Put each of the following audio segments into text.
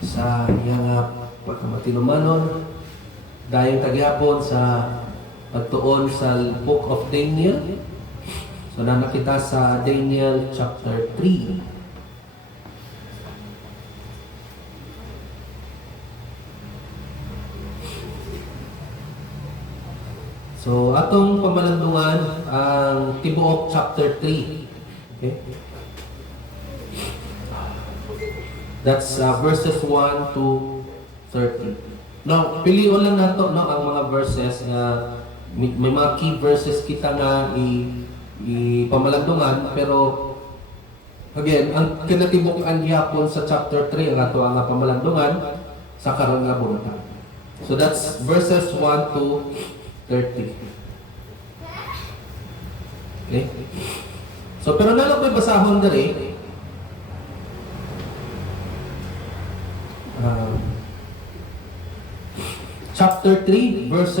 sa iyang pagkamatinumanon dahil tagyapon sa pagtuon sa Book of Daniel. So na nakita sa Daniel chapter 3. So atong pamalandungan ang tibuok chapter 3. Okay? That's verses 1 to 30. Now, pilion lang nato no ang mga verses na may mga key verses kita nga pamalandungan, pero again, ang kinatibuk-an gyapon sa chapter 3 ang ato ang pamalandungan sa karon nga buntag. So that's verses 1 to 30. Okay? So pero nalo ko'y basahon diri. Chapter 3 verse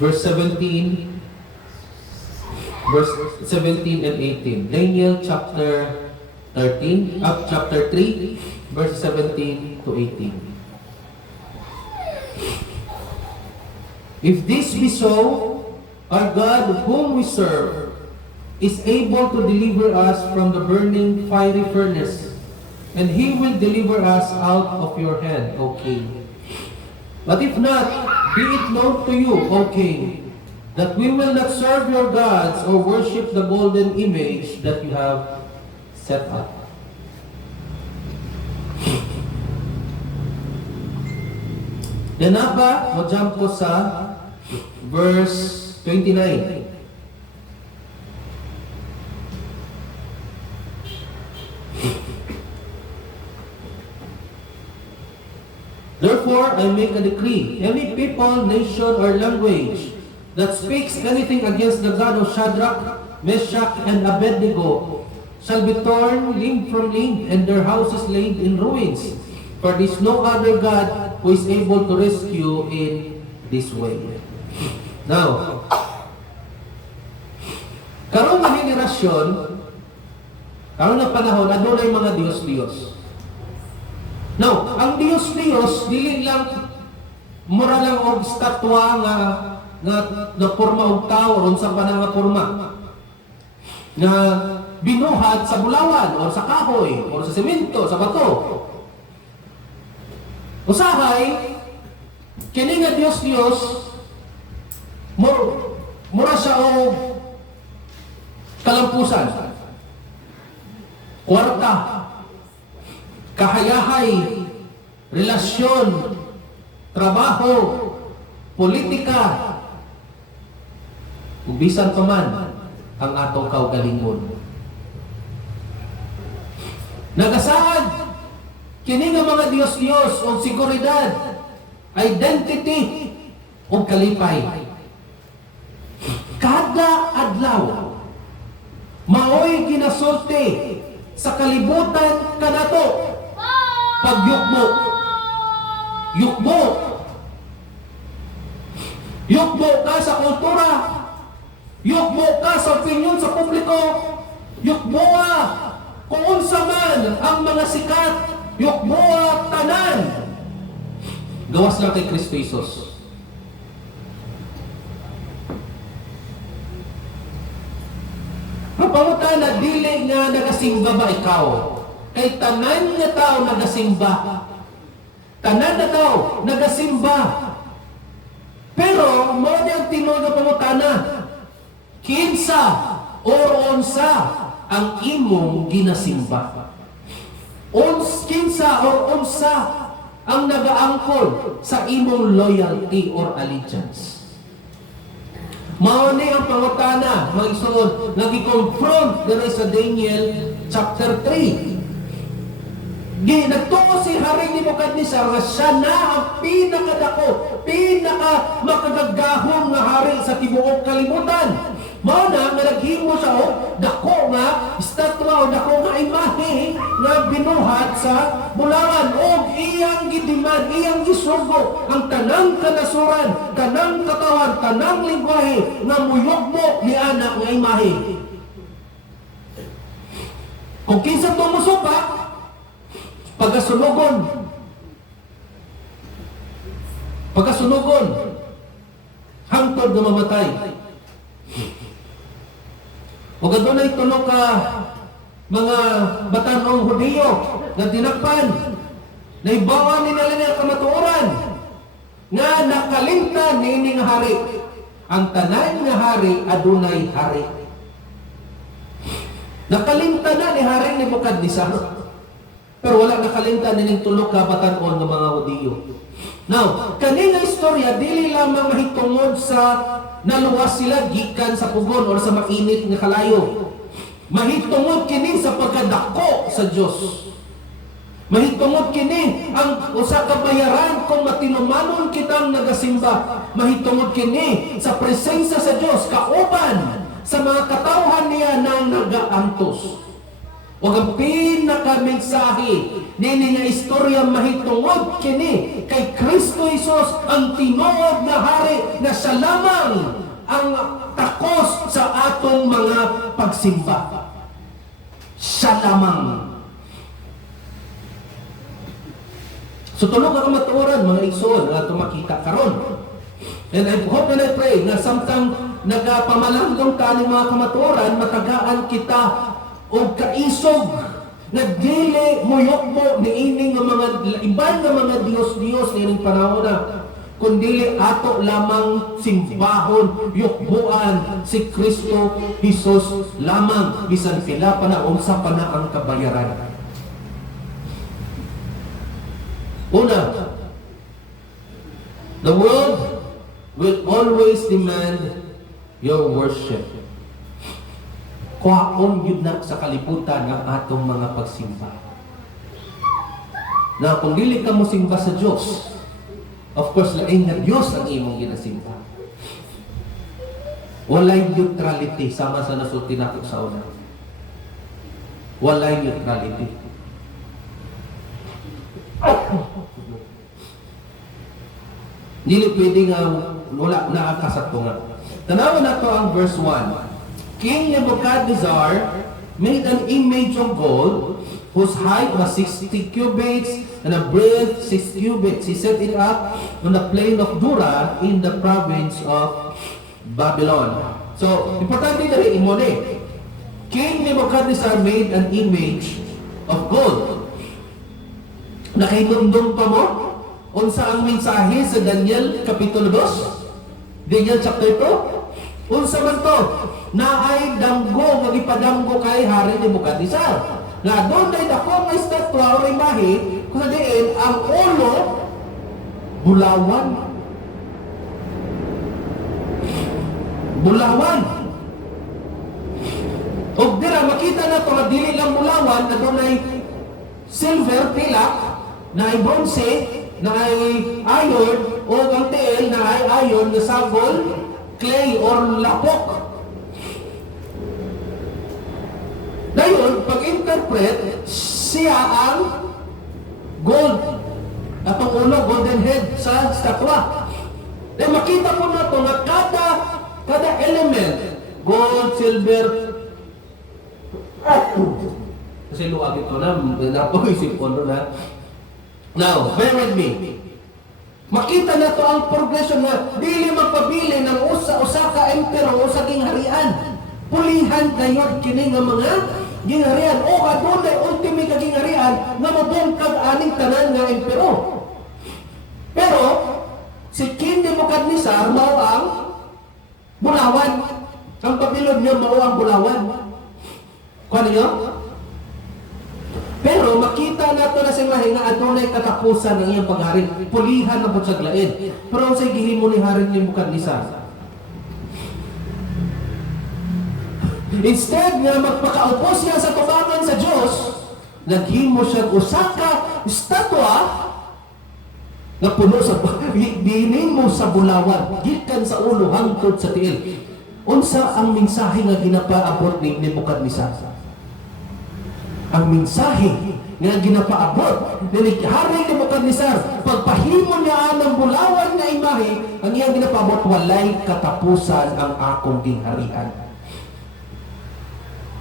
17 and 18. Daniel chapter 3 verse 17 to 18. If this be so, our God whom we serve is able to deliver us from the burning fiery furnace, and He will deliver us out of your hand, O King. But if not, be it known to you, O King, that we will not serve your gods or worship the golden image that you have set up. Then mo-jump ko sa verse 29. Therefore, I make a decree. Any people, nation, or language that speaks anything against the God of Shadrach, Meshach, and Abednego shall be torn limb from limb, and their houses laid in ruins. For there is no other God who is able to rescue in this way. Now, karon nga henerasyon, karon na panahon, adunay mga Diyos-Diyos. Now, ang Diyos-Diyos, dili lang mura lang og statwa nga porma og tao ron sa pananga porma. Na binuhat sa bulawan o sa kahoy o sa semento, sa bato. Usahay, kini nga Diyos-Diyos, mura siya og kalampusan, kwarta, kahayahay, relasyon, trabaho, politika, ug bisan pa man ang atong kaugalingon. Nagasaad kini nga mga Diyos-Diyos o seguridad, identity o kalipay. Kada adlaw maoy ginasulti sa kalibutan kanato. Pagyukmo. Yukmo. Yukmo ka sa kultura. Yukmo ka sa opinyon sa publiko. Yukmo ka kung unsa man ang mga sikat. Yukmo ka tanan. Gawas lang kay Kristo Jesus. Kapamutan na dili nga nagasimba ba ikaw? Kay tanan nga tao nagasimba. Tanan na tao nagasimba. Pero mo di ang tinuod nga pangutana. Kinsa or unsa ang imong ginasimba? Kinsa or unsa ang nagaangkol sa imong loyalty or allegiance? Mao ni ang pangutana, mga isunod, nagi-confront diri sa Daniel chapter 3. Nagtungo si Haring Nebukadnezar nga siya na ang pinakadako, pinakamagagahong nga hari sa tibuok kalibutan. Mao na nga naghimo siya og dako nga estatwa o dako nga imahe nga binuhat sa bulawan og iyang gidiman, iyang gisugo ang tanang kanasuran, tanang katawan, tanang lingwahe nga muyugmo ni anak nga imahe. Kung kinsa to musupa, pagasunugon. Pagkasunugon, hangtod na mamatay. O gadunay tulo ka mga batanong Hudiyo na tinakpan, na ibawan ni nila niya kamatuoran, nga nakalimtan ni ining hari. Ang tanan nga hari, adunay hari. Nakalimtan na ni hari ni Nebukadnezar. Pero wala nakalimtan ni ning tulo ka batanon ng mga Hudiyo. Now, kanina istorya, dili lamang mahitungod sa naluwas sila gikan sa pugon o sa mainit nga kalayo. Mahitungod kini sa pagkadako sa Dios. Mahitungod kini ang usa ka bayaran kung matinumanon kitang nagasimba. Mahitungod kini sa presensya sa Dios kauban sa mga katawhan niya nang nagaantos. O ang pinaka-mensahe nini nga istorya mahitungod kini kay Kristo Jesus ang tinuod na hari na siya lamang ang takos sa atong mga pagsimba. Siya lamang. So tulog ang matuoran mga igsoon nga tumakita karon. And I hope and I pray na samtang nagapamalandong tani mga kamatuoran, matagaan kita o kaisog na dili muyok ni ining mga iban nga mga Dios-Dios ni ining panahon na kundi ato lamang simbahon yukbuan si Kristo Jesus lamang bisan pila pa na unsa pa na ang kabayaran. Una, the world will always demand your worship. Kuhaon yun na sa kalibutan ng atong mga pagsimba. Na kung dili ka mo simba sa Diyos, of course, laing na Diyos ang imong ginasimba. Walay neutrality, sama sa nasulti nato sa una. Walay neutrality. Dili pwede nga wala naakasat ko nga. Tanawan nato ang verse 1. King Nebuchadnezzar made an image of gold whose height was 60 cubits and a breadth 6 cubits. He set it up on the plain of Dura in the province of Babylon. So, importante na rin imone. King Nebuchadnezzar made an image of gold. Nakainumdum pa mo? Unsa ang mensahe sa Daniel Kapitulo 2? Daniel chapter 2? Unsa man to? Na ay damgo, magipadamgo kay Hari Nebukadnezar. Nga doon ay dako nga estatwa o imahe, kung diin, ang ulo, bulawan. Bulawan. O dira, makita na ito, nga dili lang bulawan, na doon ay silver, pilak, na ay bronze, na ay iron, o ang tiil na ay iron, na sagol, clay, or lapok. Dayon, pag-interpret, siya ang gold. Atong ulo, golden head sa statwa. Dahil makita po na ito nga kada element, gold, silver, kasi luwag ito na, napagisip ko na. Now, bear with me. Makita na ito ang progression na dili magpabili ng usa ka emperor o sa gingharian. Pulihan kayo kini nga mga gingharian o adunay ultimi ka gingharian nga mabungkag aning tanan nga emperor. Pero si King Nebuchadnezzar mao ang bulawan. Ang Babylon niya mao ang bulawan. Kuno niyo? Pero makita nato na sa imahe nga adunay katapusan ng iyang paghari. Pulihan na pud sa glain. Pero unsay gihimo ni Hari Nebuchadnezzar? Instead nga magpakaupo siya sa tubangan sa Diyos, naghimo siya usa ka estatwa nga puno sa dinimo sa bulawan, gikan sa ulo hangtod sa tiil. Unsa ang mensahe nga ginapaabot ni Nebuchadnezzar? Ang mensahe nga ginapaabot ni Hari Nebuchadnezzar, pagpahimo niya ng bulawan nga imahe, ang iyang ginapaabot, walay katapusan ang akong gingharian.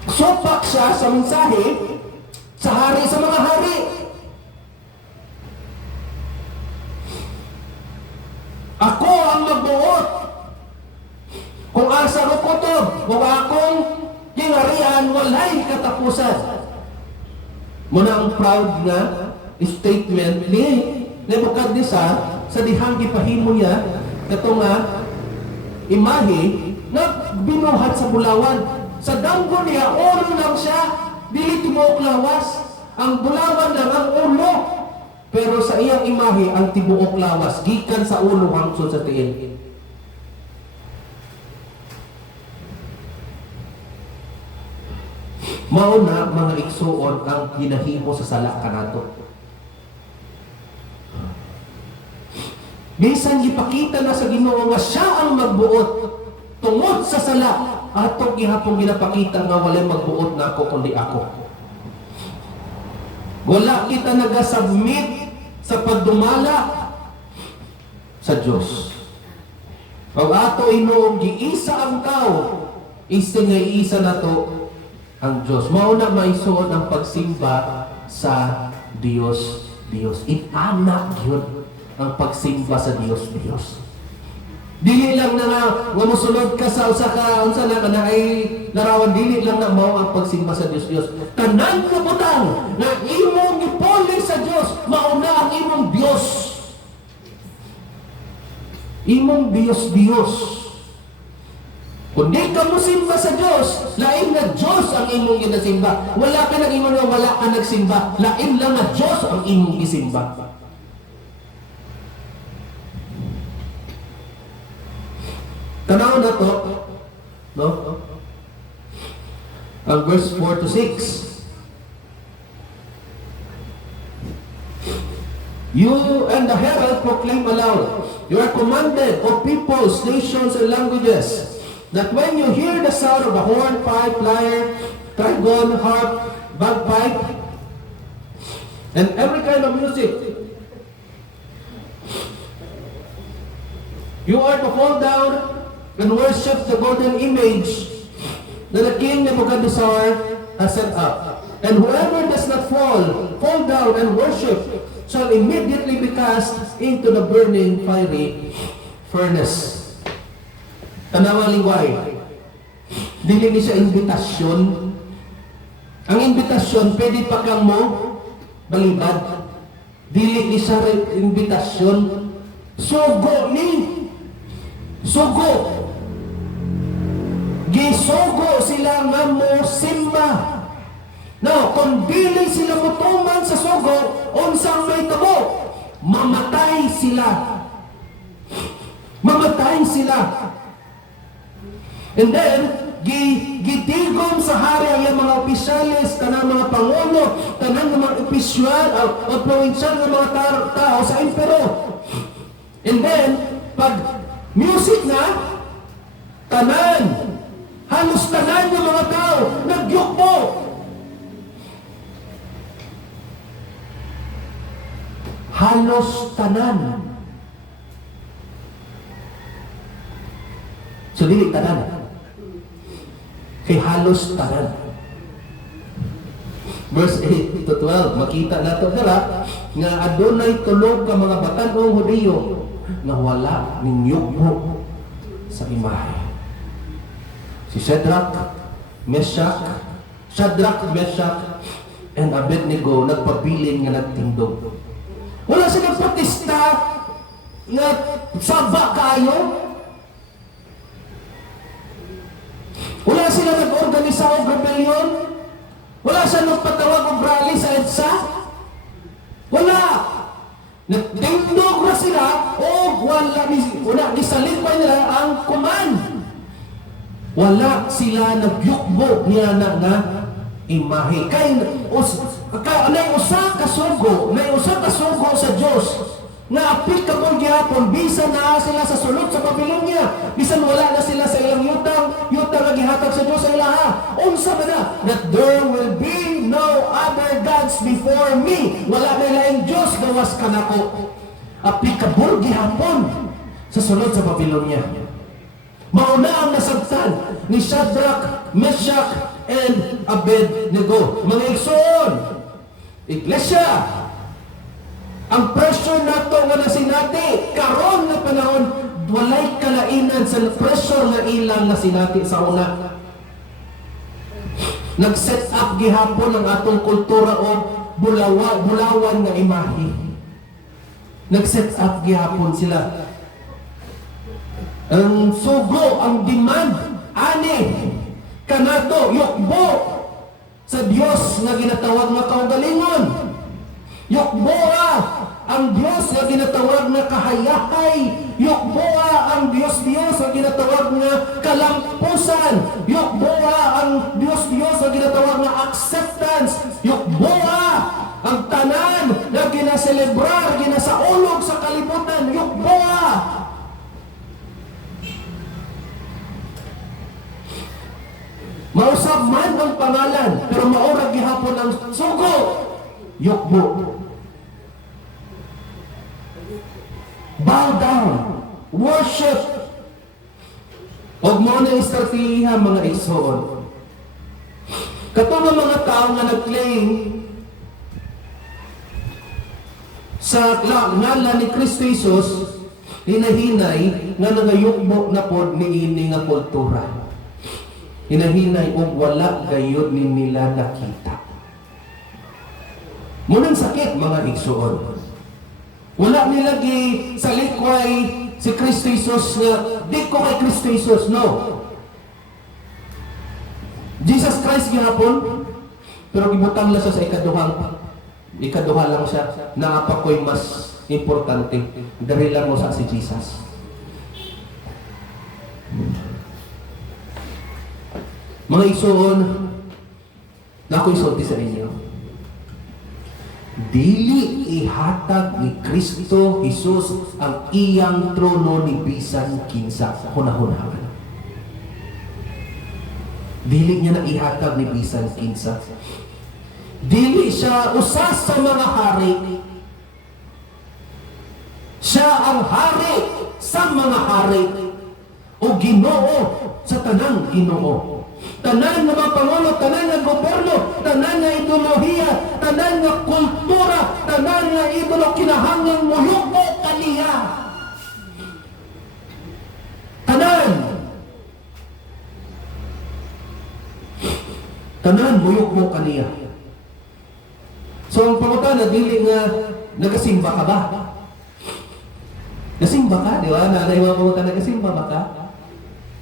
Supak siya sa mensahe sa hari sa mga hari. Ako ang magbuot. Kung asa ko kutob, kung akong kingharian, walay katapusan. Muna ang proud na statement ni Nebuchadnezzar sa dihang gipahimo niya kato nga imahe na binuhat sa bulawan. Sa danggo niya, oro lang siya, dili tibuok lawas. Ang bulawan lang ang ulo. Pero sa iyang imahe, ang tibuok lawas, gikan sa ulo hangtod sa tiil. Mauna mga igsuon ang ginahimo sa sala kanato. Bisan gipakita na sa Ginoo nga siya ang magbuot tungod sa sala, atong gihapon ginapakita nga walay magbuot na ako kundi ako. Wala kita nagasubmit sa pagdumala sa Diyos. Pag ato inuong giisa ang tao, isa nga isa na to ang Diyos. Mauna maisuon ang pagsimba sa Diyos. Inanak yun ang pagsimba sa Diyos. Dili lang na nga musulod ka sa usa ka unsa na kana ay larawan, dili lang na mao ang pagsimba sa Diyos. Tanan kabutang na imong gipuli sa Diyos, mao na ang imong Diyos. Imong Diyos. Kung di ka musimba sa Diyos, lain na Diyos ang imong ginasimba. Wala ka nang imong wala ka nagsimba. Lain lang na Diyos ang imong gisimba. Tanaw na to, no? Ang verse 4 to 6. You and the herald proclaim aloud, you are commanded, O peoples, nations, and languages, that when you hear the sound of the horn, pipe, lyre, trigon, harp, bagpipe, and every kind of music, you are to fall down and worship the golden image that the king Nebuchadnezzar has set up. And whoever does not fall down and worship, shall immediately be cast into the burning fiery furnace. Tanawa liway. Dili ni siya imbitasyon. Ang imbitasyon, pwede pa kang mo balibad. Dili ni siya imbitasyon. Sugo ni. Sugo. Gisugo sila nga mo simba. Now, kung dili sila mutuman sa sugo, unsang may tabo, mamatay sila. Mamatay sila. And then, gitigom sa hari ang mga opisyalis, tanang mga pangulo, tanang mga opisyal, o provincial ng mga tao sa impero. And then, pag music na, tanan, halos tanan ng mga tao, nagyukbo. Halos tanan. So, dili tanan. Kay halos tanan. Verse 8 to 12, makita na ito dara, nga adunay tulog ka mga batanong Hudiyo na wala ninyugbo sa imahe. Si Shadrach, Meshach, and Abednego nagpabilin nga nagtindog. Wala silang protesta nga saba kayo. Wala sila nag-organisa o rebellion. Wala siya nagpatawag o rally sa EDSA. Wala. Nagtindog na sila o wala nisalin pa nila ang command. Wala sila nagyukbo niya na imahe. Kaya nay usa ka sugo sa Dios nga applicable gyapon bisan na sila sa sulod sa Babilonia, bisan wala na sila sa ilang yutang nga gihatag sa Dios sa ilaha. Unsa man na that there will be no other gods before me. Wala na laing Dios gawas kanako. Applicable gyapon sa sulod sa Babilonia. Mauna ang nasabtan ni Shadrach, Meshach, and Abednego. Mga igsoon, Iglesia, ang pressure nato nga nasinati, karon na panahon, walay kalainan sa pressure nga ilang nasinati sa una. Nag-set up gihapon ang atong kultura o bulawan nga imahe. Nag-set up gihapon sila. Ang sugo, ang demand, ani, kanato, yukbo sa Dios nga ginatawag nga kaugalingon. Yukboa ang Dios nga ginatawag nga kahayahay. Yukboa ang Diyos nga ginatawag nga kalampusan. Yukboa ang Diyos nga ginatawag nga acceptance. Yukboa ang tanan na ginaselebrar, ginasaulog sa kalibutan. Yukboa. Mausap man ang pangalan, pero maurag gihapon ang sugo. Yukbo. Bow down. Worship. Og mo na istratehiya mga igsoon. Katong mga tao nga nag-claim sa ngalan ni Kristo Jesus, hinahinay nga nagayukbo na pod niini nga kultura. Hinahinay og wala gayud ni nila nakita. Munang sakit mga igsoon. Wala nila gi sa likway si Kristo Jesus nga di ko kay Kristo Jesus, no. Jesus Christ gihapon, pero gibutang lang siya sa ikaduha lang siya, na apa ko'y mas importante, dari lang mo sa si Jesus. Mga igsoon, na ako'y sulti sa inyo. Dili ihatag ni Kristo Jesus ang iyang trono ni bisan kinsa hunahuna. Dili niya na ihatag ni bisan kinsa. Dili siya usa sa mga hari. Siya ang hari sa mga hari o Ginoo sa tanang Ginoo. Tanan nga mga pangulo, tanan nga gobyerno, tanan nga ideolohiya, tanan nga kultura, tanan nga idolo kinahanglan muyuko kaniya. Tanan muyuko kaniya. So ang pangutana, dili nga nagasimba ka ba? Nasimba ka, di ba? Nanay mga pangutana, nagasimba ba ka?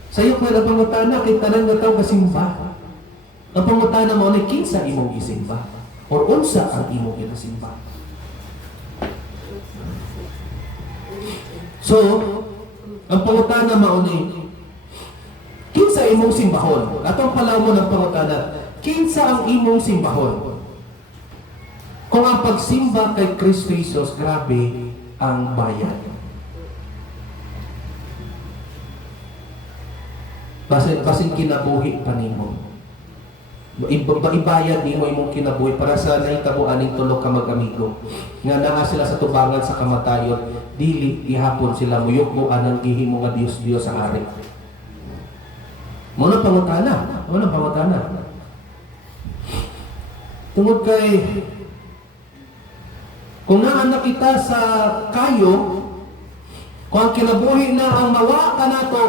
Sa'yo ko na pangutana, kay tanan nga tao kasimba. Ang pangutana mo na kinsa imong isimba or unsa ang imong ikasimba. So, ang pangutana mo ni kinsa imong simbahon. Atong palaw mo ng pangutana, kinsa ang imong simbahon. Kung ang pagsimba kay Kristo Jesus, grabe ang bayad. Basin kinabuhi pa nimo. Ibayad nimo imong kinabuhi para sa nahitabo aning tulo ka mag-amigo. Nga naa sila sa tubangan sa kamatayon, dili ihapon sila muyok anang gihimo nga Dios sa hari. Muna pangutana. Tungod kay kung naanak kita sa kayo, kung ang kinabuhi na ang mawa ka nato,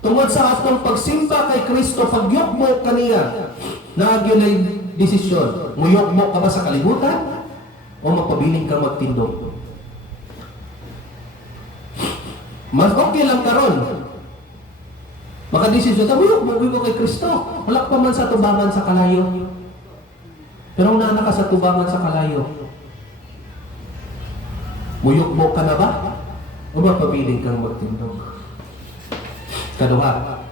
tungod sa atong pagsimba kay Kristo, pagyukmo kaniya, naagyo na desisyon. Muyukmo ka ba sa kalibutan? O magpabiling ka magtindog? Mas okay lang karon. Makadesisyon, muyukmo ko kay Kristo. Wala pa man sa tubangan sa kalayo. Pero kung naanak ka sa tubangan sa kalayo, muyukmo ka na ba? O magpabiling kang magtindog? Kaduha,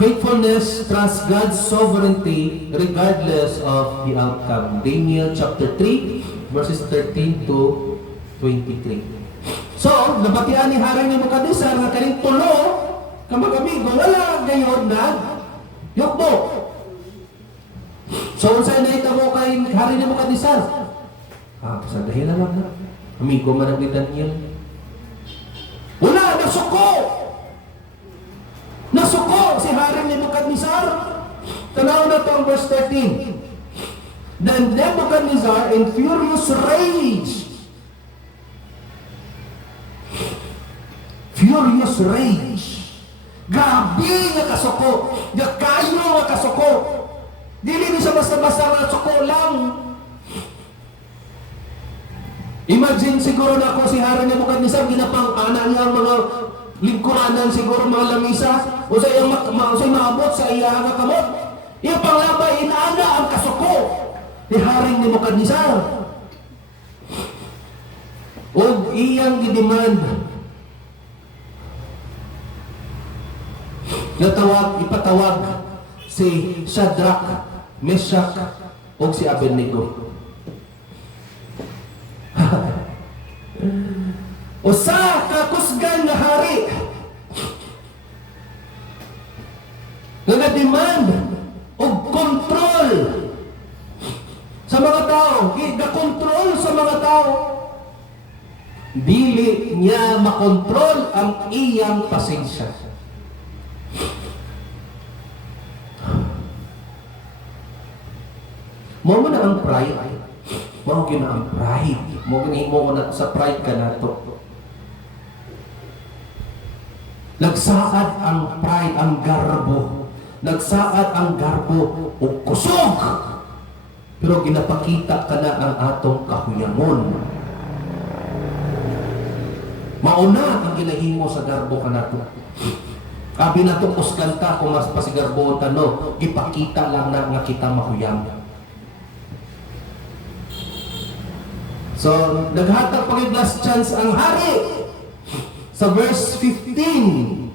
faithfulness trusts God's sovereignty regardless of the outcome. Daniel chapter 3, verses 13 to 23. So, nabatian ni Hari ni Nebukadnezar nga kaning tulo ka mag-amigo, wala gayon na yukbo. So, unsay nahitabo kay Hari ni Nebukadnezar? Sa dahilan lang na. Amigo man ang ni Daniel. Wala, nasuko! Nasuko si Hari Nebuchadnezzar. Tanaw na to ang verse 13. Then Nebuchadnezzar in furious rage. Furious rage. Grabe nga kasuko. Nga kayo nga kasuko. Dili ni siya basta-basta nga suko lang. Imagine siguro na ako si Hari Nebuchadnezzar, ginapang-ana niya ang mga lingkuranan siguro mga lamisa, o sa iyang maabot sa iyang kamot. Iyang panglabay, inaana ang kasuko ni Hari Nebuchadnezzar. O iyang gidemand, ipatawag si Shadrach, Meshach, o si Abednego. Usa ka kusgan nga hari nga nag-demand og kontrol sa mga tao, ga-kontrol sa mga tao. Dili niya makontrol ang iyang pasensya. Mo na ang pride. Mo na ang pride. Mo na sa pride ka na to. Nagsaad ang pride, ang garbo. Nagsaad ang garbo o kusog. Pero ginapakita ka na ang atong kahuyangon. Mauna ang ginahimo sa garbo ka na to. Abi na to kuskanta kung mas pasigarbo ang tano, ipakita lang na nga kita mahuyang. So, naghatag pag last chance ang hari. Sa verse 15.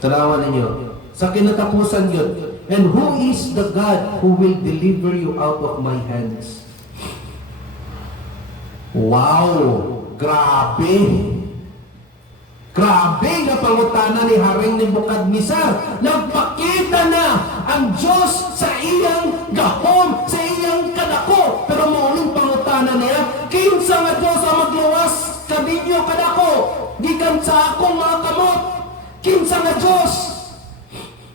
Tanawan ninyo. Sa kinatapusan yun. And who is the God who will deliver you out of my hands? Wow! Grabe! Grabe na pangutana ni Haring Nebuchadnezzar. Nagpakita na ang Diyos sa iyang gahom, sa iyang kadako. Pero maunong pangutana niya, kinsa nga Diyos ang magluwas kaninyo kadako, gikan sa akong mga kamot. Kinsa nga Diyos?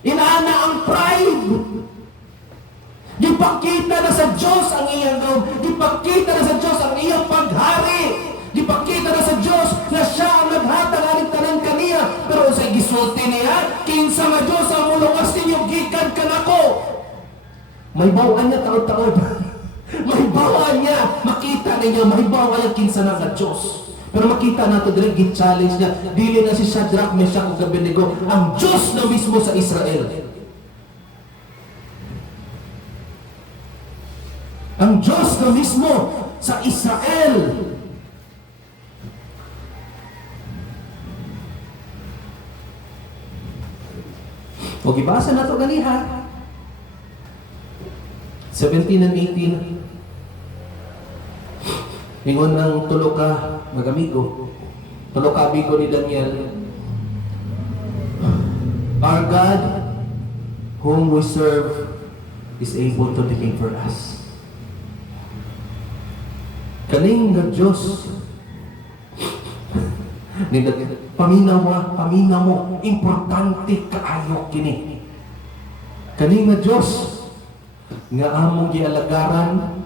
Inaana ang pride. Gipakita na sa Diyos ang iyang gahom. Gipakita na sa Diyos ang iyang paghari. Gipakita na sa Diyos na siya ang naghatag aning tanan kaniya. Pero sa gisulti niya, kinsa nga Diyos ang mulungas ninyo gikan kanako. May bawaan niya taon-taon. May bawaan niya. Makita ninyo, may bawaan niya kinsa na nga Diyos. Pero makita nato dire gi-challenge niya. Dili na si Shadrach, Meshach ug Abednego ang Diyos na mismo sa Israel. Ang Diyos na mismo sa Israel. O gibasa na ito ganiha. 17 and 18. Ingon ng tulo ka magamigo. Tulo ka amigo ni Daniel. Our God, whom we serve, is able to deliver us. Kaning nga Diyos, paminaw mo, importante kaayo kini. Kaning nga Diyos, nga among gialagaran,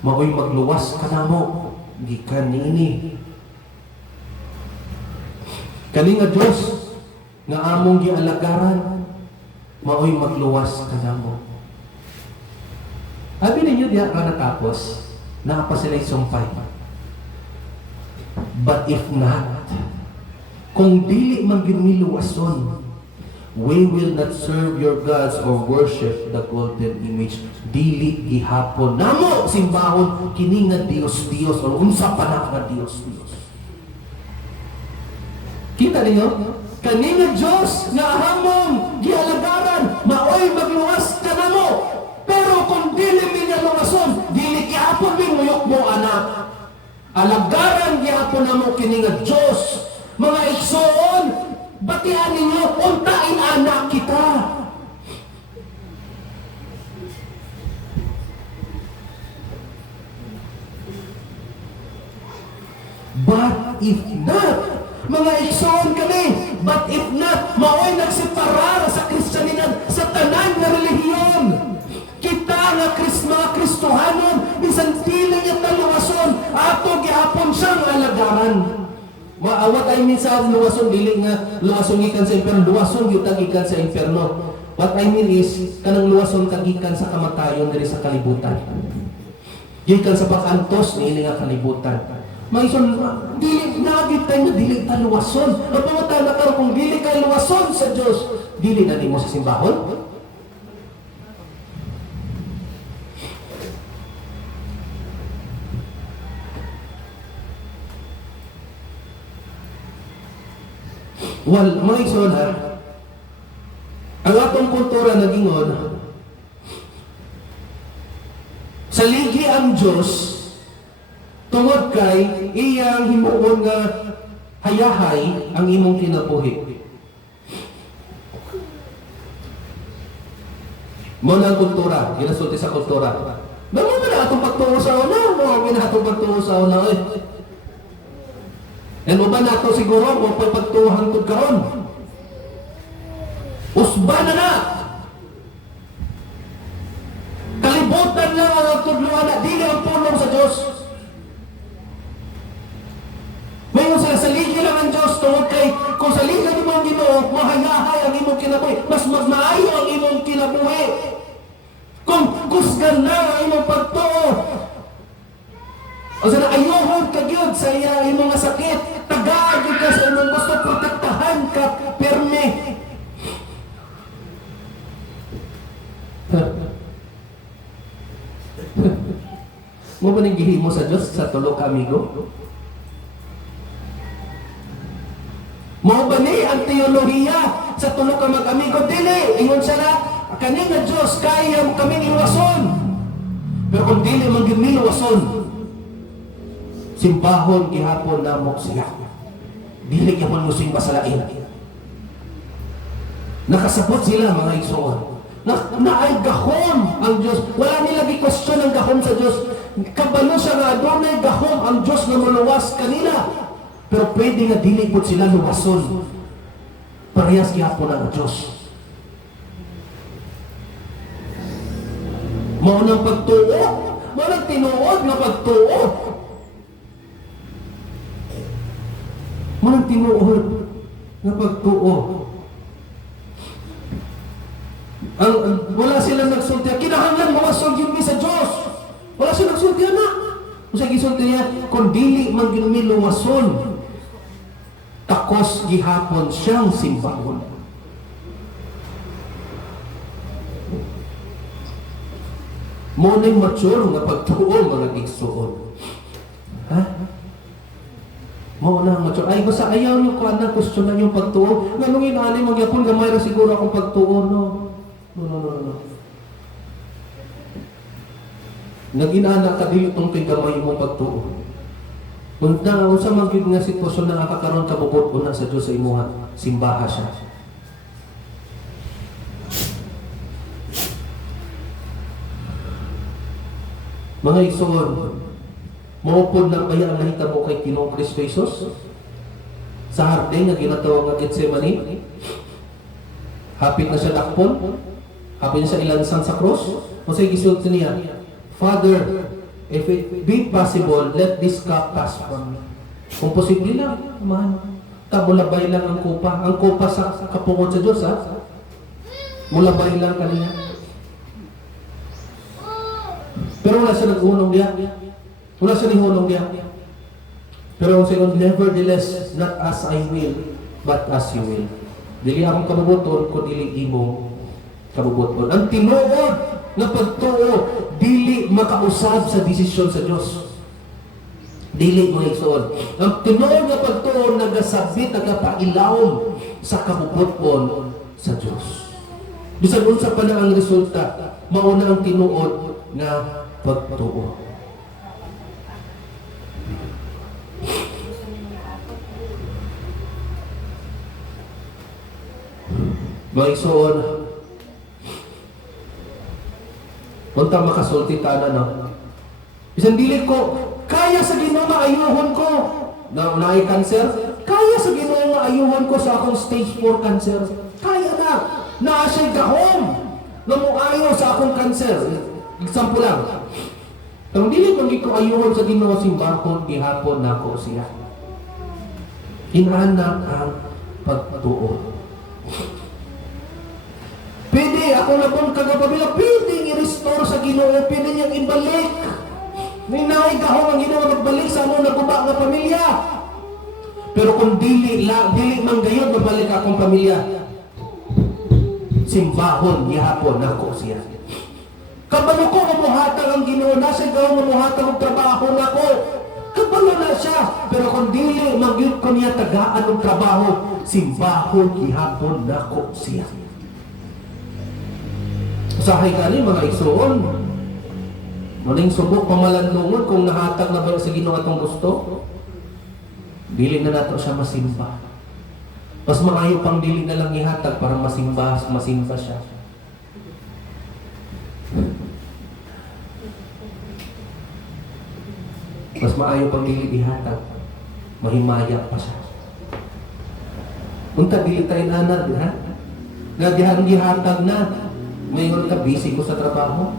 maoy magluwas ka na mo, gikan niini. Kaning nga Diyos, nga among gialagaran, maoy magluwas ka na mo. Abi ninyo diya ka natapos, naapa sila isumpay. But if not, kung dili man giniluwason, we will not serve your gods or worship the golden image. Dili gihapon namo simbahon kini nga Dios o unsa pa na nga Dios. Kita ninyo? Kani nga Dios nga hamon gialagaran, maoy magluwas ka namo. Pero kung dili mi luwason, dili gihapon mi nguyok mo anak. Alagaran gihapon namo kini nga Dios. Mga igsoon, batian ninyo, untain anak kita. But if not, mga igsoon kami, but if not, mao'y nagseparar sa Kristyanidad sa tanan nga relihiyon. Kita nga mga Kristohanon, bisan dili niya taluwason, ato gihapon siyang alagaran. Maawat ay minsan luwason, dili nga luwason gikan sa imperno, luwason gyud gikan sa imperno. What I mean is, kanang luwason kagikan sa kamatayon diri sa kalibutan. Gikan sa pag-antos niini nga kalibutan. Maison, dili nagit tayo dili ta luwason. Ang pangutana na karon kung dili kay luwason sa Dios, dili na nimo sa simbahon. Well, mga igsoon ha, ang atong kultura nagingon, saligi ang Diyos tungod kay iyang himuon nga hayahay ang imong kinabuhi. Mo na ang kultura, ginasulti sa kultura. Damo man na atong pagtuo sa una, mo atong pagtuo sa una eh. And uban nato siguro mo pagtuuhan tud karon. Usba na. Kalibutan lang ang tudluan na dili ang pulong sa Dios. Mayon sa saligi lang ang Dios tungod kay kung saligi mo ang Ginoo, mahayahay ang imong kinabuhi, mas magmaayo ang imong kinabuhi. Kung kusgan na ang imong pagtuo, o sa ayohon ka gyud sa iya imong nga sakit, tagaan gyud ka sa imong gusto, protektahan ka perme. Mo ba ning gihimo sa Dios sa tulo ka amigo? Mo ba ni ang teolohiya sa tulo ka mag-amigo? Dili, ingon siya na kani nga Dios kaya kami iwason. Pero kung dili man gyud mi iwason, simbahon gihapon namok sila. Dili gyapon mo simba sa lain. Nakasabot sila mga igsoon. Naay gahom ang Diyos. Wala nila gi-question ang gahom sa Diyos. Kabalo siya nga adunay gahom ang Diyos na muluwas kanila. Pero pwede nga dili pud sila luwason. Parehas gihapon ang Diyos. Mao nang pagtuo, mao nang tinuod nga pagtuo. Manang tinuod nga pagtuo. Wala sila nagsultihan. Kinahanglan mawason yun mi sa Diyos. Wala sila nagsultihan na. Kung sa gisultihan, kung dili man yun mi luwason, takos gihapon siyang simbahon. Muna'y mature nga pagtuo mga igsoon. Ha? Mao na mature. Ay, basta ayaw niyo ko na questionan yung pagtuo. Nganong inaani magyapon gamay ra siguro akong pagtuo, no. No. Nag-inana ka dili tong kay gamay mo pagtuo. Unta unsa man gyud nga sitwasyon na nakakaroon ka bubot una sa Dios sa imuha, simbaha siya. Mga igsoon, maupod na kaya ang nahitabo kay Ginoong Kristo Jesus sa hardeng nga ginatawag nga Getsemani. Hapit na siya dakpon, hapit na siya ilansan sa cross. O sa gisulti niya, Father, if it be possible, let this cup pass from me. Kung posible lang, man, tabulabay lang ang kupa. Ang kupa sa kapungod sa Diyos, ha? Mulabay lang kanina. Pero wala siya nag-unong diya. Wala siya nihunong diya. Pero ang sayon, nevertheless, not as I will, but as you will. Dili akong kabubuton, kung dili imo kabubuton. Ang tinuod na pagtuo, dili makausab sa desisyon sa Diyos. Dili mo igsoon. Ang tinuod na pagtuo, nagasabit, nagapailaom sa kabubuton sa Diyos. Bisan unsa pa na ang resulta, mauna ang tinuod na pagtuo. Mga igsoon, punta makasulti ta na, no? Isang dili ko, kaya sa Ginoo maayuhon ko. na ay cancer, kaya sa Ginoo nga ayuhan ko sa akong stage 4 cancer. Kaya na. Naa siya'y gahom na muayo sa akong cancer. Example lang. Pero dili ko ko ayuhan sa Ginoo simbahon gihapon nako siya. Inanak ang pagtuo. Pwede ako na pong kagapabila, pwede i-restore sa Ginoo, pwede niyang ibalik. Ninaway gahom ang Ginoo magbalik sa among naguba nga pamilya. Pero kung dili man gayud mabalik akong pamilya, simbahon gihapon nako siya. Kabalo ko mamuhatag ang Ginoo na siya gawon mamuhatag og trabaho nako. Kabalo na siya. Pero kung dili magyud ko niya tagaan og trabaho, simbahon gihapon nako siya. Usahay kani mga igsoon. Muling subok pamalandungon kung nahatag na ba sa Ginoo atong gusto. Dili na nato siya masimba. Mas maayo pang dili na lang ihatag para masimba siya. Mas maayo pang dili ihatag, mahimaya pa siya. Unta dili tayo na ha? Nga gihatag na. Ngayon ka busy ko sa trabaho.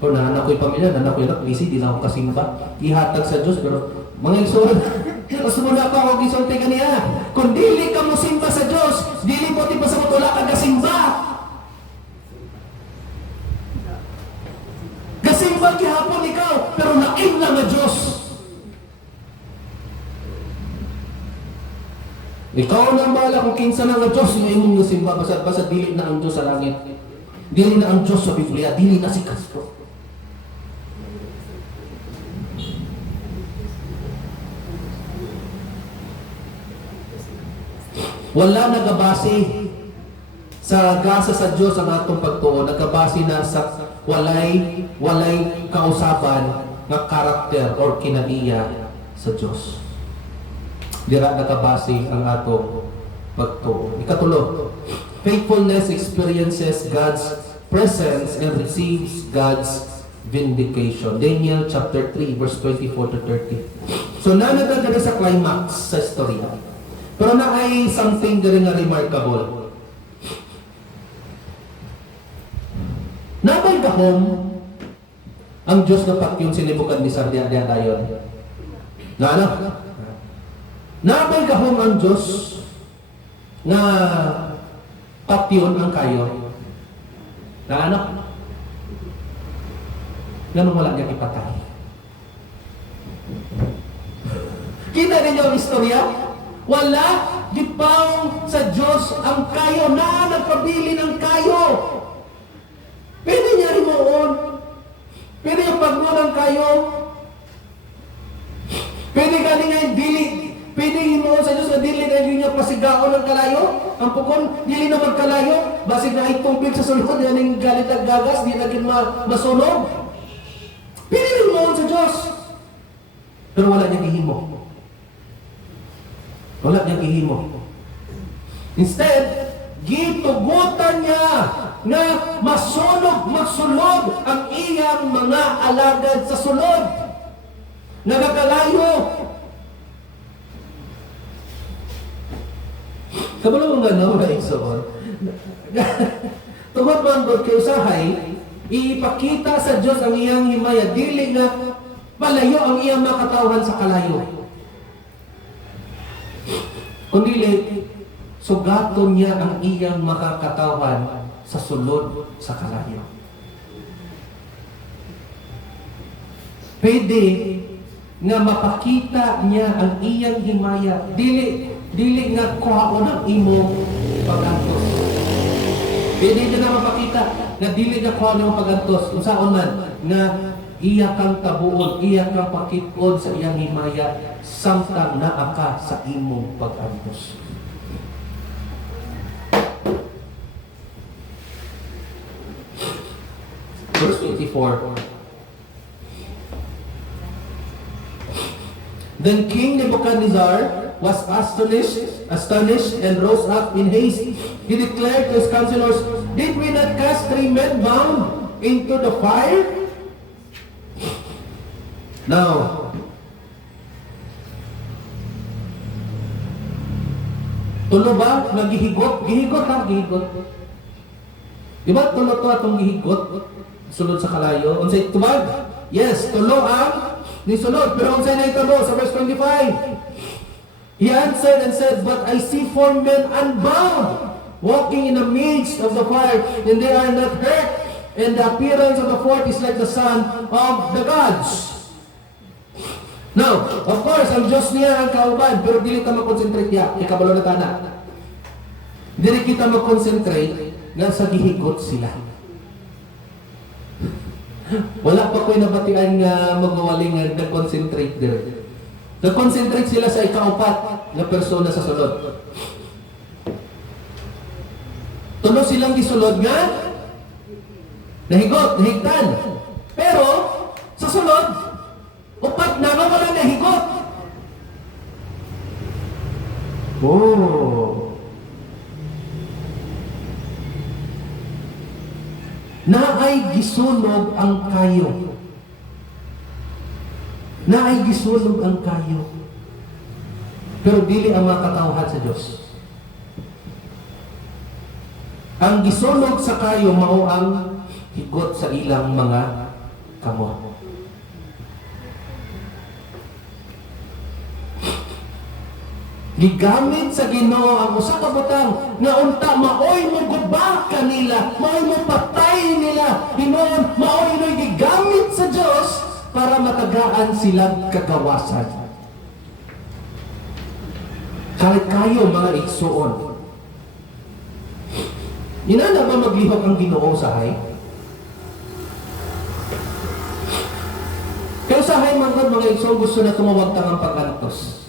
O nahanak ko'y pamilya, nahanak ko'y anak, busy, di na ako kasimba. Ihatag sa Diyos, pero mga igsoon, kasunod pa ako gisonte kaniya. Kung dili ka mo simba sa Diyos, dili po tiba sa mutula ka gasimba. Gasimba gihapon ikaw, pero nain na nga Diyos. Ikaw na bahala kung kinsa na nga Diyos, yung imong gasimba, basta dili na ang Diyos sa langit. Dili na ang Diyos sa Biblia, dili na si Kristo. Wala nagabase sa gasa sa Diyos ang atong pagtuo. Nagabase na sa walay kausaban nga karakter or kinaiya sa Diyos. Dira nakabase ang atong pagtuo. Ikatulo, faithfulness experiences God's presence and receives God's vindication. Daniel chapter 3 verse 24 to 30. So nanagaganda sa climax sa istorya. Pero na ay something very nga remarkable. Nabay gahom ang Diyos na patyon sinibukan ni Sardia dayon. Na ano? Nabay gahom ang Diyos na patyon ang kayo. Na ano? Ganun wala niya ipatay. Kita ninyo ang istorya? Wala gipang sa Diyos ang kayo na nagpabili ng kayo. Pwede niya rimuon. Pwede yung pagmunan kayo. Pwede gani nga dili. Pwede himuon sa Diyos na dili na niya pasigaon ng kalayo. Ang pukon, dili na magkalayo. Basig na itong sa sulod, yan yung galit at gagas, di na masunog. Pwede himuon sa Diyos. Pero wala niya gihimo. Wala niyang ihimo. Instead, gitugutan niya na magsulod ang iyang mga alagad sa sulod. Nagakalayo. Kabalo nga na, wala igsoon. Tungod man God kay usahay, ipakita sa Diyos ang iyang himaya, dili nga palayo ang iyang makatawan sa kalayo. Kundi sugaton niya ang iyang makakatawan sa sulod sa kalayo. Pwede nga mapakita niya ang iyang himaya. Dili nga kuhaon ang imong pagantos. Pwede na mapakita na dili nga kuhaon ang pagantos. Unsaon man nga iya kang tabuon, iya kang pakitod sa iyang himaya samtang naa ka sa imong pag-antos. Verse 24. Then King Nebuchadnezzar was astonished and rose up in haste. He declared to his counselors, "Did we not cast 3 men bound into the fire?" Now, Tulo ba? Nagihigot? Gihigot ha? Gihigot. Di ba tulo to atong gihigot? Sulod sa kalayo. Unsay tubag? Yes, tulo ang nisulod. Pero unsay naitabo sa verse 25? He answered and said, "But I see four men unbound, walking in the midst of the fire, and they are not hurt. And the appearance of the fourth is like the son of the gods." Now, of course, ang Diyos niya ang kauban, pero dili ka mag-concentrate niya. Ikabalo na tana. Dili kita mag-concentrate nga sa gihigot sila. Wala pa ko'y nabatian nga magawaling nga nag-concentrate there. Nag-concentrate sila sa ikaapat na persona sa sulod. Tulo silang gisulod nga nahigot, nahigtan. Pero, sa sulod, upat na nga wala nahigot. Oh. Naay gisunog ang kayo. Naay gisunog ang kayo. Pero dili ang mga katawhan sa Diyos. Ang gisunog sa kayo mao ang higot sa ilang mga kamot. Gigamit sa Ginoo ang usa ka butang nga unta maoy mo gubak kanila, maoy mo patay nila. Hinuon maoy noy gigamit sa Dios para matagaan silang kagawasan. Kahit kayo mga igsuon, inana ba maglihok ang Ginoo sahay? Pero sahay man mga igsuon gusto na tumawag tangang pagantos.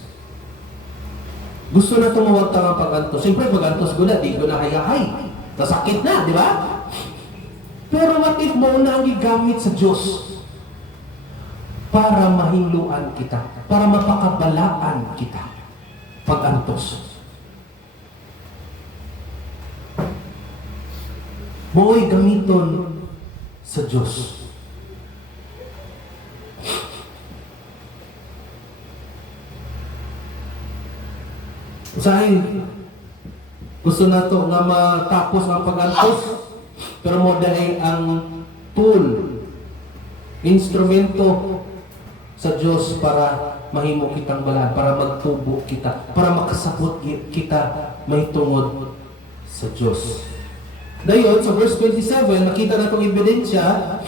Gusto na tumawag tangang pagantos. Siyempre, pagantos ko na, di ko na hayahay. Nasakit na, di ba? Pero what if mo na ang gigamit sa Diyos para mahinluan kita, para mapakabalaan kita pagantos. Mo'y gamiton sa Diyos. Usahin, gusto na to nga matapos ang pagantos, pero mo dahil ang tool, instrumento sa Diyos para mahimo kitang balaan, para magtubo kita, para makasabot kita may tungod sa Diyos. Dayon, sa verse 27, nakita na itong ebidensya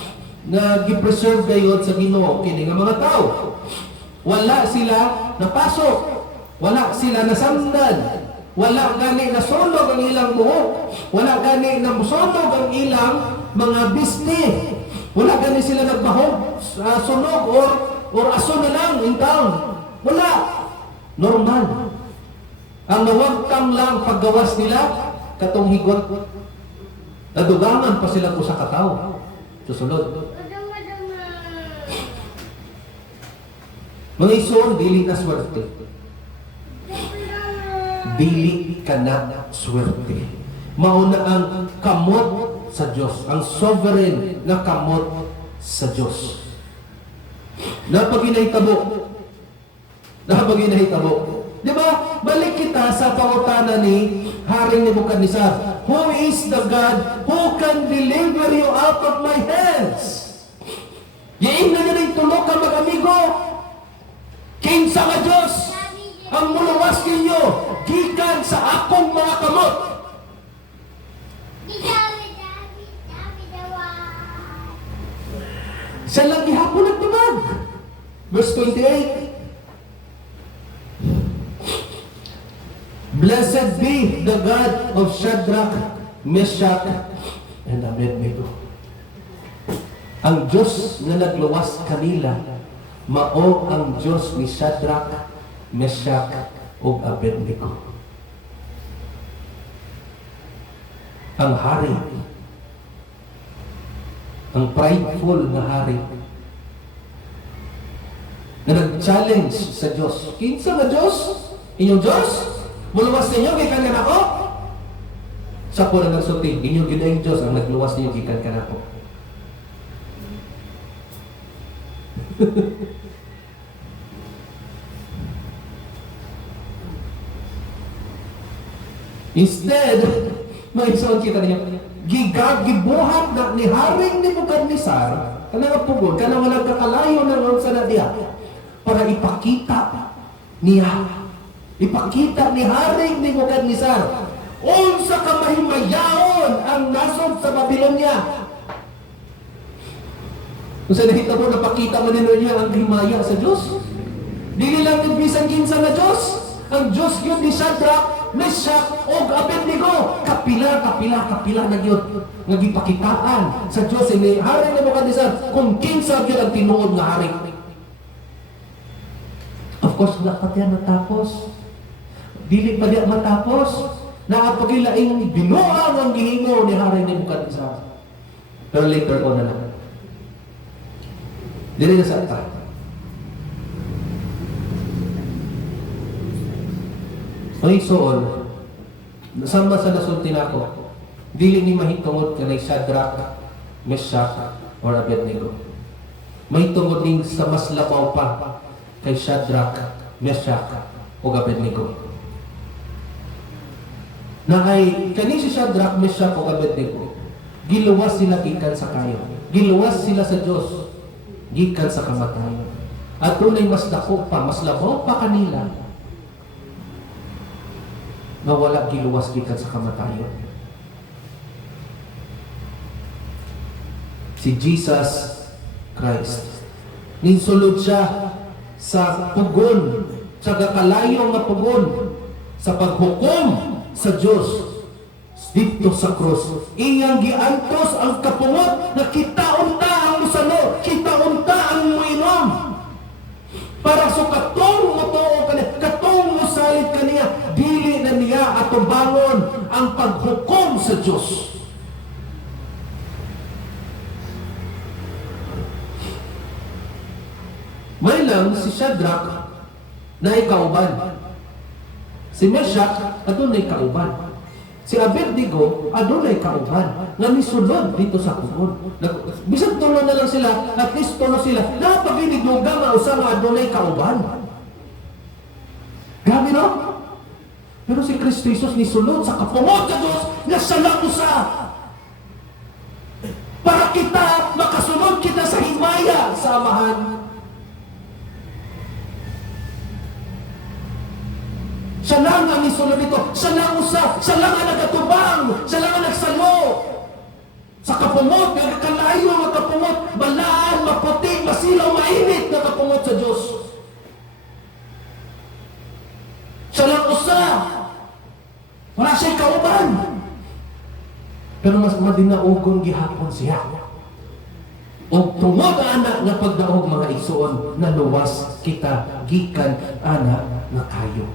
na gipreserve dayon sa Ginoo kini nga mga tao. Wala sila napasok. Wala sila nasamdan. Wala gani nasunog ang ilang buhok. Wala gani nasunog ang ilang mga bisni. Wala gani sila nagbahog sunog or aso na lang in town. Wala. Normal. Ang nawagtang lang paggawas nila, katong higot. Nadugangan pa sila ko sa kataw. Susunod. Mga ison, dili na swerte. Dili ka na swerte. Mauna ang kamot sa Diyos. Ang sovereign na kamot sa Diyos. Napaginahitabo. Di ba? Balik kita sa pangutana ni Haring Nebuchadnezzar. Who is the God who can deliver you out of my hands? Yain na niya rin tulog ka mag-amigo. Kinsa nga Diyos ang muluwas ninyo gikan sa akong mga kamot. Siya lang gihapon nagtubag. Verse 28. Blessed be the God of Shadrach, Meshach, and Abednego. Ang Diyos na nagluwas kanila, mao ang Diyos ni Shadrach, Meshach, ug Abednego. Ang hari, ang prideful na hari, na nag-challenge sa Diyos. Kinsa nga Diyos? Inyong Diyos? Muluwas ninyo, gikan ka nako? Sa po na nagsulti, inyong ginayang Diyos ang nagluwas ninyo, gikan ka nako. Instead, maigsoon kita niya, gibuhat na ni Haring Nebukadnesar, kanang pugod, kanang walang kakalayo na nun sa nadia, para ipakita ni Haring Nebukadnesar, unsa kamahimayaon ang nasod sa Babylonia. Kung sa nakita mo, napakita man niya ang himaya sa Diyos. Dili lang nagbisan kinsa na Diyos. Ang Diyos yun ni Shadrach, Meshach, o Abednego. Kapila na yun. Nagipakitaan sa Diyos ni Haring Nebukadnesar kung kinsa yun ang tinuod nga haring. Of course, dapat yan matapos. Dili pa diya matapos. Nakapagilaing binuang ang gihingo ni Haring Nebukadnesar. Pero later on na lang. Dili na sa atin. Ang isuon, nasama sa nasulti na ako, dili ni mahitungod ka na Shadrach, Meshach, or Abednego. Mahitungod din sa mas labaw pa kay Shadrach, Meshach, o Abednego. Na ay kani si Shadrach, Meshach, o Abednego, giluwas sila gikan sa kayo. Giluwas sila sa Diyos gikan sa kamatayon. At tunay mas dako pa, mas labaw pa kanila na wala giluwas gikan sa kamatayon. Si Jesus Christ. Ninsulod siya sa pugon, sa kakalayo nga pugon, sa paghukom sa Diyos dito sa krus. Iyang giantos ang kapungot na kitaunta ang musalo, kitaunta ang muinom. Para so katong motoo kaniya, katong musalit kaniya, dili na niya atubangon ang paghukom sa Diyos. May lang si Shadrach na ikauban. Si Meshach adunay kauban. Si Abednego adunay kauban nga misulod dito sa kugon. Bisag tulo na lang sila, at least tulo sila. Napaginig mo nga usa nga adunay kauban. Grabe no? Pero si Kristo Jesus nisulod sa kapungot sa Diyos nga siya lang usa. Para kita makasunod kita sa himaya sa Amahan. Siya lang ang isunod dito. Siya lang usa. Siya lang ang nagatubang. Siya lang ang nagsalo. Sa kapungot, kalayo ang kapungot, balaan, maputi, masilaw, mainit na kapungot sa Diyos. Siya lang usa. Wala siya'y kauban. Pero mas madinaugon gihapon siya. O tungod anak nga pagdaog mga igsuon na luwas kita gikan anak nga kayo.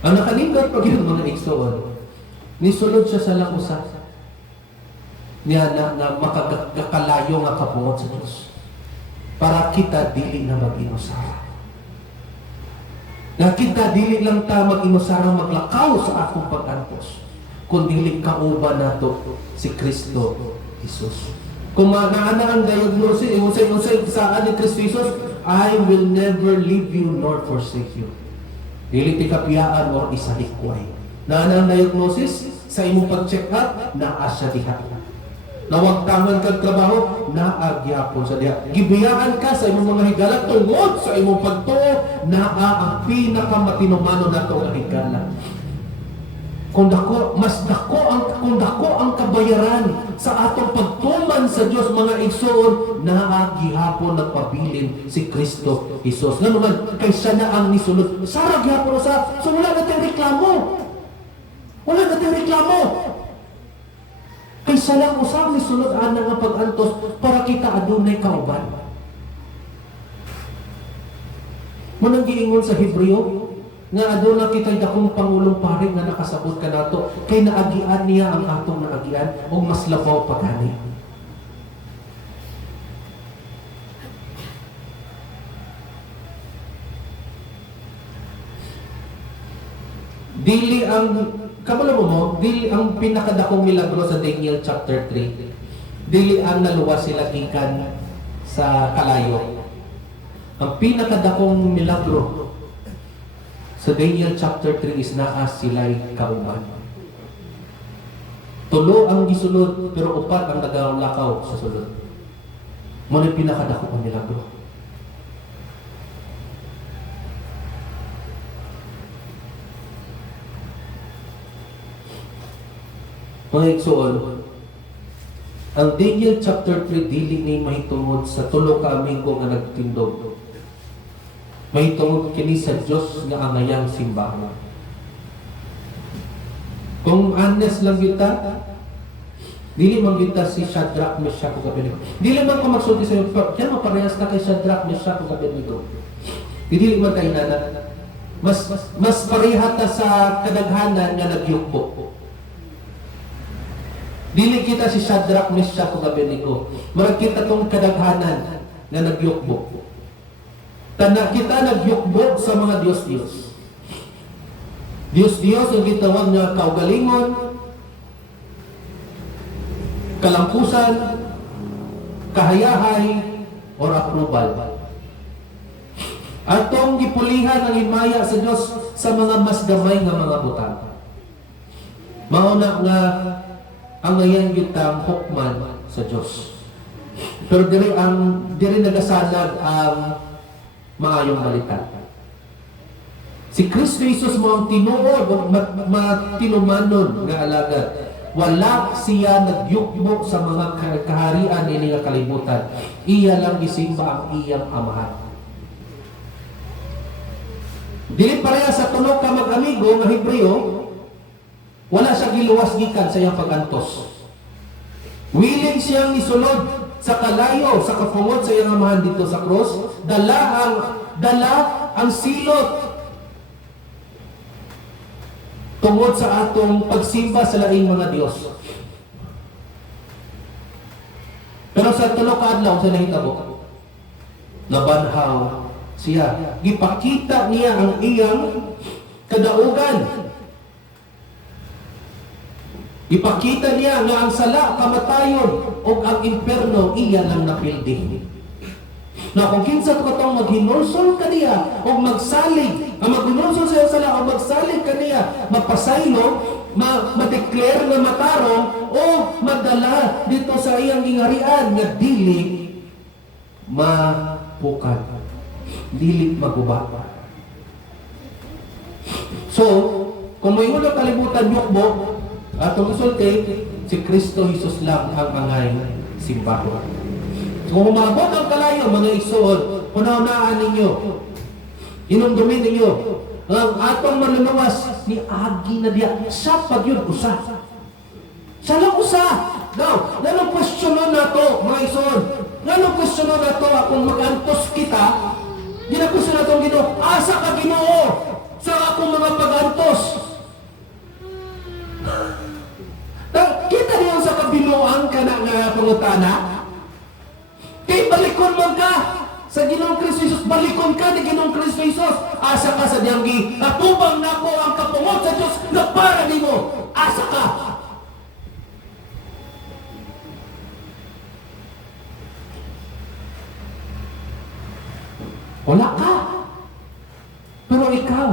Ang nakalingkod pag yung mga igsuon, nisulod siya sa langusa niya na makakalayo nga kapungot sa Diyos para kita dili na mag-inusara. Na kita dili lang ta mag-inusara maglakaw sa akong pag-antos, kundi dili kauban nato si Kristo Jesus. Kung naana ang diagnosis, usay saan ni Kristo Jesus, I will never leave you nor forsake you. Dili ti kapiyaan o isa hikway. Naana ang diagnosis, sa imong pag-check up, naa siya diha. Nawagtangan kag trabaho, naagyapon sa diha. Gibiyaan ka sa imong mga higala tungod sa imong pagtuo, naa ang pinakamatinumano nato nga higala. Kung dako ang kabayaran sa atong pagtuman sa Dios mga igsoon, naagihapon nagpabilin si Kristo Jesus. Nga naman, kay siya na ang nisulod. Sarag gihapon sa, so wala natin reklamo. Wala natin reklamo. Kay siya lang usang nisulod ana nga pag-antos para kita adunay kauban. Manang giingon sa Hebreo, nga aduna kita'y dakong Pangulong Pari nga nakasabot ka nato, kay naagian niya ang atong naagian o mas labaw pa gani. Dili ang kamala mo, dili ang pinakadakong milagro sa Daniel chapter 3. Dili ang naluwas sila gikan sa kalayo. Ang pinakadakong milagro sa Daniel chapter 3 is naa sila'y kauban. Tulo ang gisulod, pero upat ang nagalakaw sa sulod. Muna pinakadako ang milagro. Mga igsoon, ang Daniel chapter 3 dili ni mahitungod sa tulo ka amigo nga nagtindog. Mahitungod kini sa Dios nga angayang simbahan. Kung honest lang kita, dili man kita si Shadrach, Meshach ug Abednego. Dili man ko magsulti sa iyo, kaya maparehas na kay Shadrach, Meshach ug Abednego. Dili man kay nana. Mas pareha ta sa kadaghanan nga nagyukbo. Dili kita si Shadrach, Meshach ug Abednego. Murag kita tong kadaghanan nga nagyukbo. Tanda kita nagyukbo sa mga Diyos-Diyos. Diyos-Diyos ang gitawag nga kaugalingon, kalampusan, kahayahay, or approval. Atong gipulihan ang himaya sa Diyos sa mga mas gamay nga mga butang. Mauna nga ang ngayon gitang hukman sa Diyos. Pero diri nagasanag ang maayong balita. Si Kristo Jesus mo ang tinuod o matinumanon nga alagad. Wala siya nagyukbo sa mga kaharian ni nga kalibutan. Iya lang gisimba ang iyang amahan. Dili pareha sa tulo ka mag-amigo nga Hebreo, wala siya giluwas gikan sa iyang pagantos. Willing siyang isulod sa kalayo, sa kapungod sa iyang amahan dito sa cross, dala ang silot tungod sa atong pagsimba sa laing mga Diyos. Pero sa tulo ka adlaw sa nahitabo, nabanhaw siya. Gipakita niya ang iyang kadaugan. Ipakita niya nga ang sala, kamatayon, o ang imperno, iya lang napildi. Na kung kinsa ko itong maghinulsol ka niya, o magsalig, ang maghinulsol sa iyong sala, o magsalig ka niya, mapasaylo, ma-declare na matarong, o madala dito sa iyang ingarian, nga dili mapukan, dili maguba. So, kung may unang kalibutan yukbo, atong isulti, si Kristo Jesus lang ang angay simbahan. Kung umabot ang kalayo, mga igsoon, una-unaan ninyo, inumdumin ninyo, ang atong malunawas ni Agi na diya, siya pag yun usa. Siya lang usa. Now, ganong questionon na to, mga igsoon, ganong questionon na to, kung mag-antos kita, ginakwestiyon na itong Ginoo, asa ka Ginoo sa akong mga pag-antos. Kita niyo sa kabinuang ka na nga pangutana? Kay balikon mo ka sa Ginoong Kristo Jesus, balikon ka ni Ginoong Kristo Jesus. Asa ka sa diyanggi, atubang na ko ang kapungod sa Diyos na para ni mo. Asa ka. Wala ka. Pero ikaw,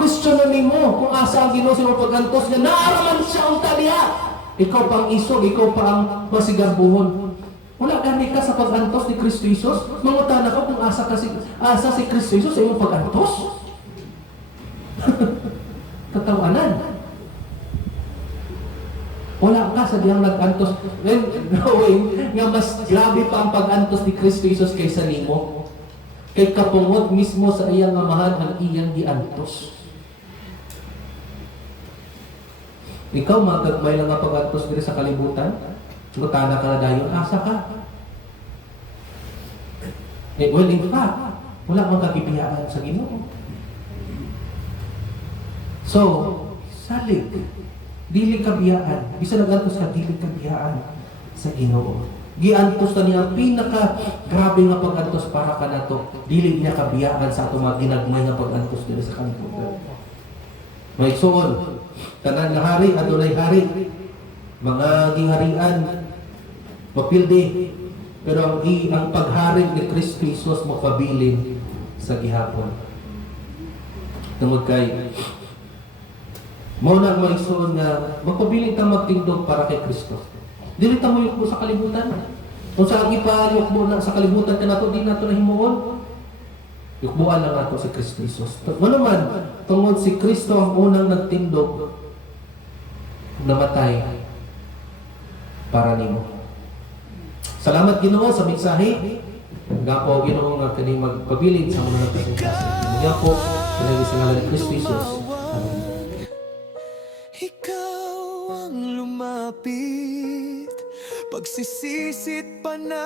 questionin mo kung asa ang Ginoo sa mga pag-antos niya, naaraman siya ang taliha. Ikaw pang isog, ikaw pa ang masigarbuhon. Wala gani ka sa pag-antos ni Kristo Jesus. Mangutana ka kung asa si Kristo Jesus sa iyong pag-antos. Katawanan. Wala ka sa diyang nag-antos. Knowing nga mas grabe pa ang pag-antos ni Kristo Jesus kaysa nimo. Kay kapungod mismo sa iyang amahan ang iyang giantos. Ikaw, magagmay lang nga pag-antos diri sa kalibutan. Mutana ka na dayon, asa ka? Well, in fact, wala kang kagibiyaan sa Ginoo. So, salig. Dili kabiyaan. Bisa nag-antos ka, dili kabiyaan sa Ginoo. Giantos na niya pinaka-grabe nga pag-antos para ka na to. Dili niya kabiyaan sa itong mga ginagmay nga pag-antos diri sa kalibutan. May suon. Tanan nga hari, adunay hari. Mga giharian, mapildi. Pero ang pagharig ni Kristo Jesus mapabilin sa gihapon. Tungod kay mo na maison nga magpabilin ta magtindog para kay Kristo. Dili ta mo yukbo sa kalibutan. Kung sa ipayukbo na sa kalibutan ka nato, di nato nahimuon. Yukbuan lang nato si Kristo Jesus. Ano man, tungod si Kristo ang unang nagtindog, namatay para nimo. Salamat Ginoo sa mensahe. Gapo Ginoo nga kani magpabilin sa mga nagpasingkasan. Gapo pinagi sa ngalan ni Kristo Jesus. Amen. Ikaw ang lumapit, pagsisisit pa na